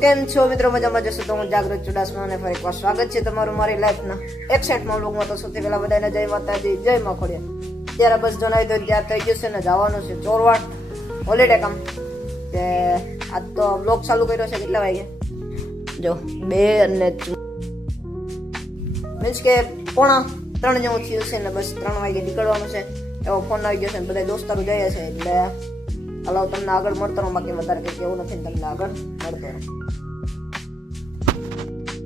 કેમ છો મિત્રો? મજામાં જશો તો હું જાગૃત ચુડાસમા અને ફરી એકવાર સ્વાગત છે તમારું મારી લાઈફના એક્સાઇટમાં વ્લોગમાં. તો સૌથી પહેલા બધાને જય માતાજી, જય માં ખોડિયાર. ત્યારે બસ જણાવી દો ત્યાં થઈ ગયું છે ને જવાનું છે ચોરવાડ હોલિડે કામ. તે આજ તો વ્લોગ ચાલુ કર્યો છે કેટલા વાગે જો 2 અને મીન્સ કે 2:45 જેવું થયું છે ને બસ 3 વાગે નીકળવાનું છે. એવો ફોન આવી ગયો છે ને બધા દોસ્તારો જઈએ છે એટલે હલાવ તમને આગળ મળતો રહો. બાકી વધારે કંઈ કેવું નથી, તમને આગળ મળતો રહો.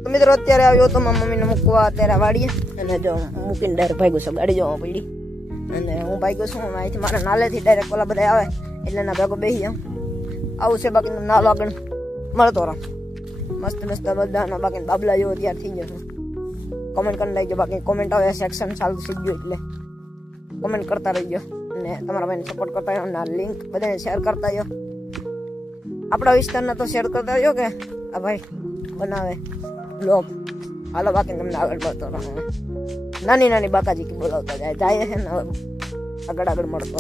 તો મિત્રો અત્યારે આવ્યો તો મારા મમ્મીને મૂકવા અત્યારે વાડીએ અને જો મૂકીને ડાયરેક્ટ ભાગ્યો છું. ગાડી જોવા પડી અને હું ભાગ્યો છું અહીંથી મારા નાલેથી ડાયરેક્ટ ઓલા બધા આવે એટલે એના ભેગો બેસી જાઉં. આવું છે બાકી નાલો આગળ મળતો રહો. મસ્ત મસ્ત બધાના બાકી બાબલા જેવો તૈયાર થઈ ગયો છું. કોમેન્ટ કરી નાખજો. બાકી કોમેન્ટ આવે સેક્શન ચાલુ થઈ ગયું એટલે કોમેન્ટ કરતા રહીજો અને તમારા ભાઈને સપોર્ટ કરતા રહ્યો અને આ લિંક બધાને શેર કરતા રહ્યો. આપણા વિસ્તારના તો શેર કરતા રહ્યો કે આ ભાઈ બનાવે બ્લોગ. હાલો બાકી તમને આગળ મળતો રહો. નાની નાની બાકાજી બોલાવતા જાય છે ને આગળ આગળ મળતો.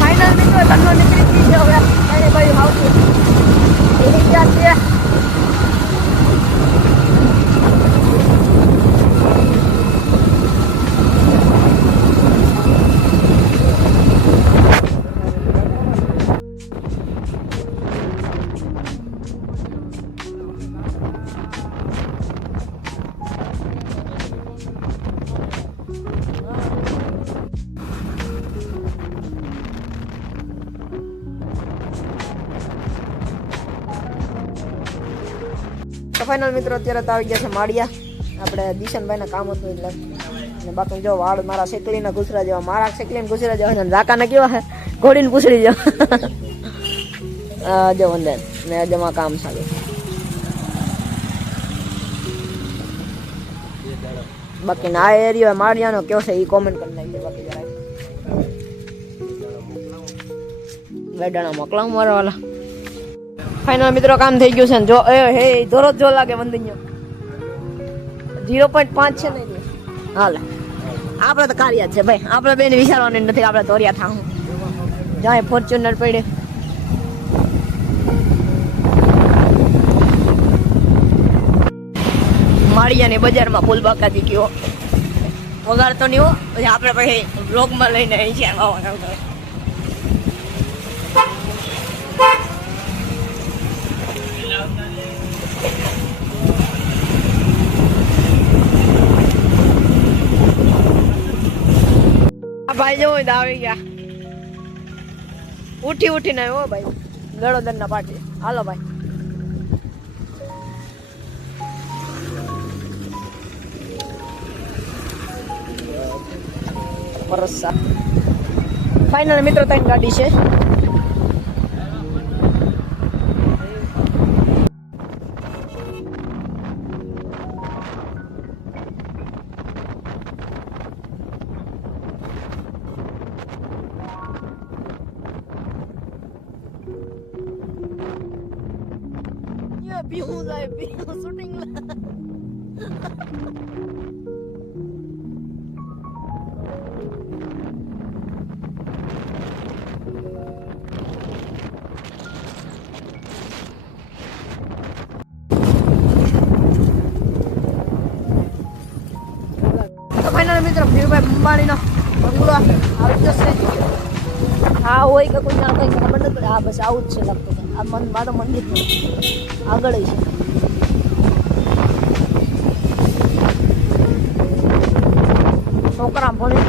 ફાઇનલ મિત્રો તન્નો નીકળી ગઈ છે હવે એને ભાઈ આવતું એની ક્યાં છે. તો ફાઇનલ મિત્રો અત્યારે તો આવી ગયા છે માળિયા. આપણે દિશનભાઈના કામ હતું એટલે અને બાકી જો વાળ મારા શેકલીના ઘૂસરા જેવા, મારા શેકલીને ઘૂસરા જેવા ને ઝાકાને કેવા હે ઘોડીને પૂછડી જેવા જો વંદન ને જમા કામ સારું. બાકી આ એરિયો માળિયાનો કેવો છે એ કોમેન્ટ કરી નાખજો. બાકી જરાક વેડાણા મોકલાવ મારા વાલા. ફાઇનલ મિત્રો કામ થઈ ગયું છે ને જો હે ધોરો જો લાગે વંદનીયો 0.5 છે ને હાલે. આપણે તો કાર્ય છે ભાઈ, આપણે બેને વિચારવાનું નથી. આપણે ધોરિયા થાઉં જાય ફોર્ચ્યુનર પડે. માળિયાની બજારમાં ફૂલ બાકાજી કયો વગાડતો નહીં હો. પછી આપણે પછી બ્લોગમાં લઈને આવવાના. ભાઈ જો આવી ગયા ઉઠીને આવ્યો ભાઈ ગળોદર ના પાટી. હાલો ભાઈ પરસા. ફાઇનલ મિત્રો 3 ગાડી છે. શૂટિંગ ફાઇનલ મિત્રો ધીરુભાઈ અંબાણીનો બંગલો આવી જશે. હા હોય કે કોઈ ના કંઈ ખબર નથી. હા બસ આવું જ છે લગતું. આ મારું મંદિર આગળ છે. છોકરા ભણી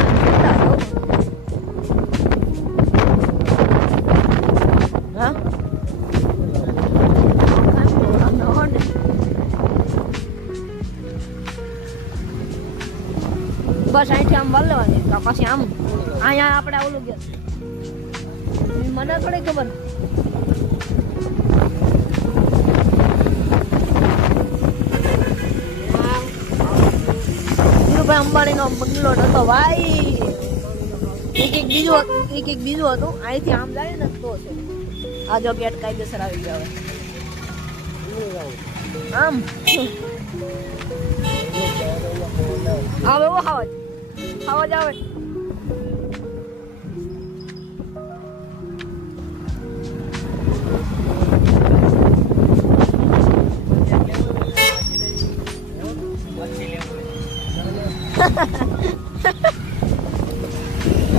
હા બસ અહીંથી આમ વાળ લેવાની પછી આમ અહીંયા આપણે ઓલું ગયા મને થોડી ખબર. અંબાણીનો બંગલો હતો ભાઈ. એક બીજું હતું અહીંથી આમ જાય ને તો છે. આ જો ગેટ કાયદેસર આવી ગયા આમ આવે એવો ખાવા જ આવે.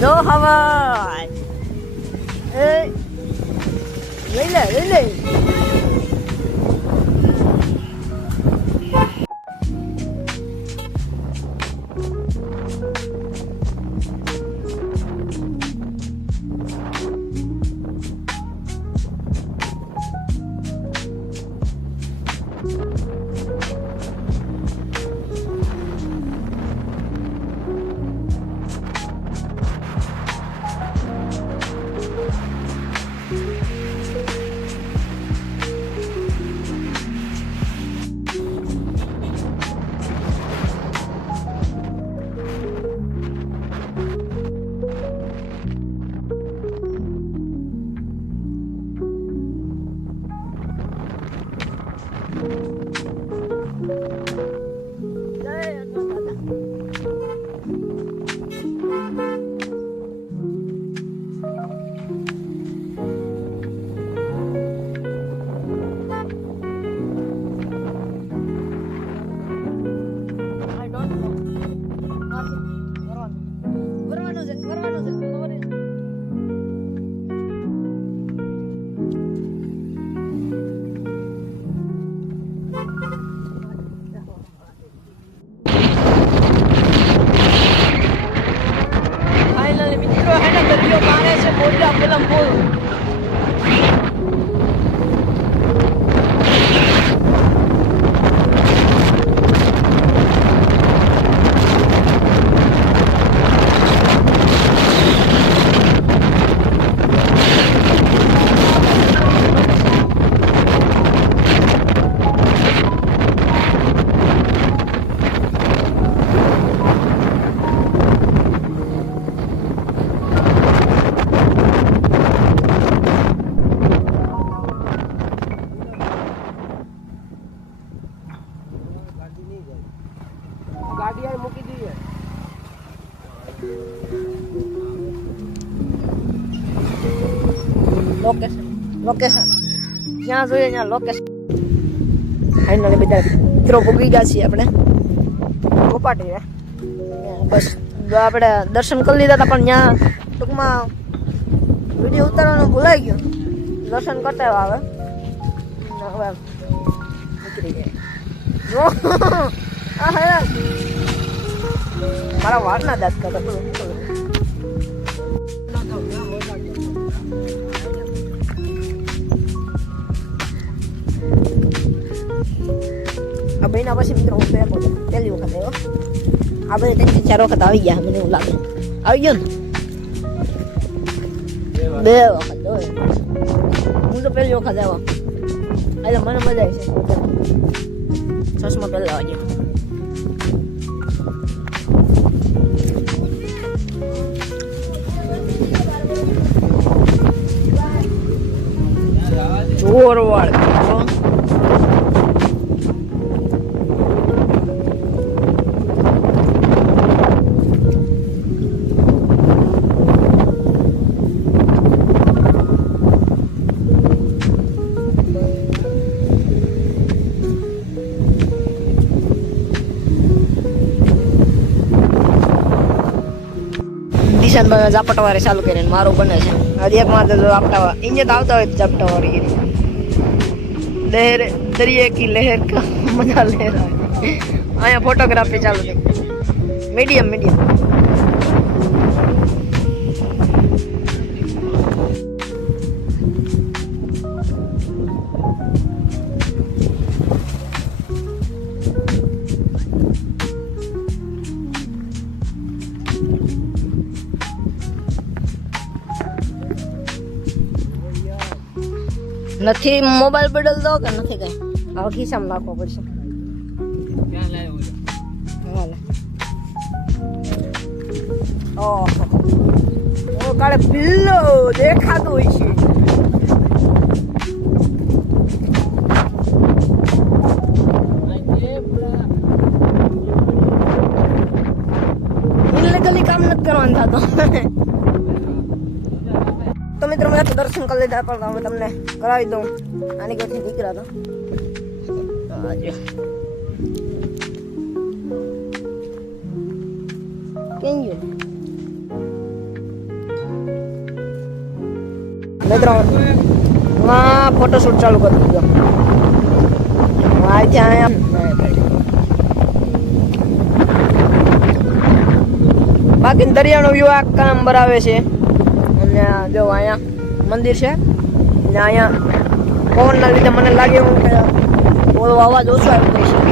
જો હવા એ લઈ લે ગાડી મૂકી દઈએ. લોકેશન જ્યાં જોઈએ ત્યાં લોકેશન. ફાઇનલી બધા મિત્રો ભૂગી ગયા છીએ આપણે ચોપાટી. બસ આપણે દર્શન કરી લીધા હતા, પણ ત્યાં ટૂંકમાં વિડીયો ઉતારવાનું ભૂલાઈ ગયું. દર્શન કરતા આવે હવે નીકળી જાય. જો મારા વારના દાંત કરતા આ બહેના પછી મિત્રો હું પહેલી વખત આવ્યો. આ બધે 3-4 વખત આવી ગયા મને એવું લાગે. આવી ગયો ને 2 વખત હોય. હું તો પહેલી વખત આવ્યો એટલે મને મજા આવી છે. ચશ્મા પહેલા આવ્યો. જોરવાળ દિશાનભાઈ ઝાપટવારે ચાલુ કરીને મારું બને છે. હજી એક માં તો આપતા ઇન્જન આવતા હોય ઝાપટવારી લહેર દરિયા કી લહેર કા મજા લે રહા હૈ. અહીંયા ફોટોગ્રાફી ચાલુ થઈ. મીડિયમ નથી. મોબાઈલ બદલ દો કે નથી કઈ? હવે ખિસ્સામાં નાખવો પડશે. ઓહો કાળે પિલ્લો દેખાતો હોય છે. ઇલીગલી કામ નથી કરવાનું થતો. તો મિત્રો મેં તો દર્શન કરી લીધા, પણ હવે તમને કરાવી દઉં. આની ઘરથી દીકરા તો કેમ ગયું મિત્રો માં ફોટોશૂટ ચાલુ કરી દીધો અહીંથી અહીંયા બાકી દરિયાનો વ્યૂ આખા નંબર આવે છે અને જો અહીંયા મંદિર છે ને અહીંયા પવનના લીધે મને લાગે એવું કે ઓલો અવાજ ઓછો આવી જાય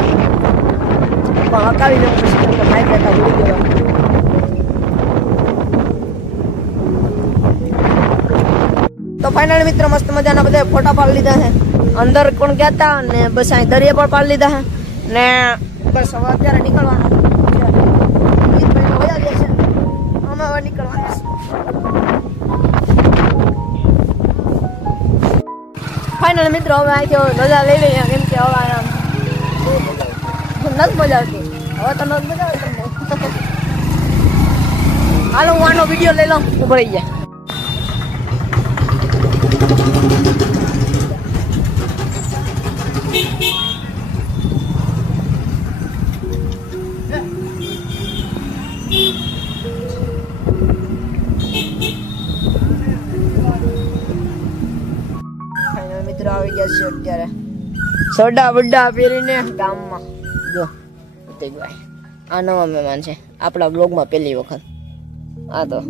છે પણ હકાવી દઉં પછી માઇક લેતા ભૂલી ગયો તો ફાઇનલી મિત્રો મસ્ત મજાના બધા ફોટા પાડી લીધા છે અંદર પણ ગયા હતા ને બસ અહીં દરિયા પણ પાડી લીધા છે ને બસ હવે અત્યારે નીકળવાનું અમે હવે નીકળવાના ફાઇનલી મિત્રો હવે અહીંથી રજા લઈ લઈએ કેમ કે હવે નથી મજા આવતી હવે તો નથી મજા આવે તમને હાલો હું આનો વિડીયો લઈ લઉં ઉભરી જાય મિત્રો આવી ગયા છે અત્યારે સોડા બડા પહેરીને ગામમાં જો ભાઈ આ નવા મહેમાન છે આપણા બ્લોગમાં પહેલી વખત આ તો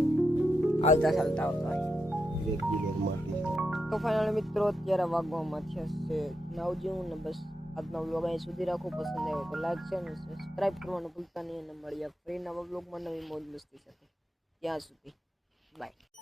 આવતા ચાલતા આવતા તો ફાઇનલી મિત્રો અત્યારે વાગવામાં છે 9 જેવું ને બસ આજનો બ્લોગ અહીં સુધી રાખો પસંદ આવ્યો તો લાઈક છે અને સબસ્ક્રાઇબ કરવાનું ભૂલતા નહીં અને મળીએ ફ્રીના બ્લોગમાં નવી મોજ મસ્તી સાથે ત્યાં સુધી બાય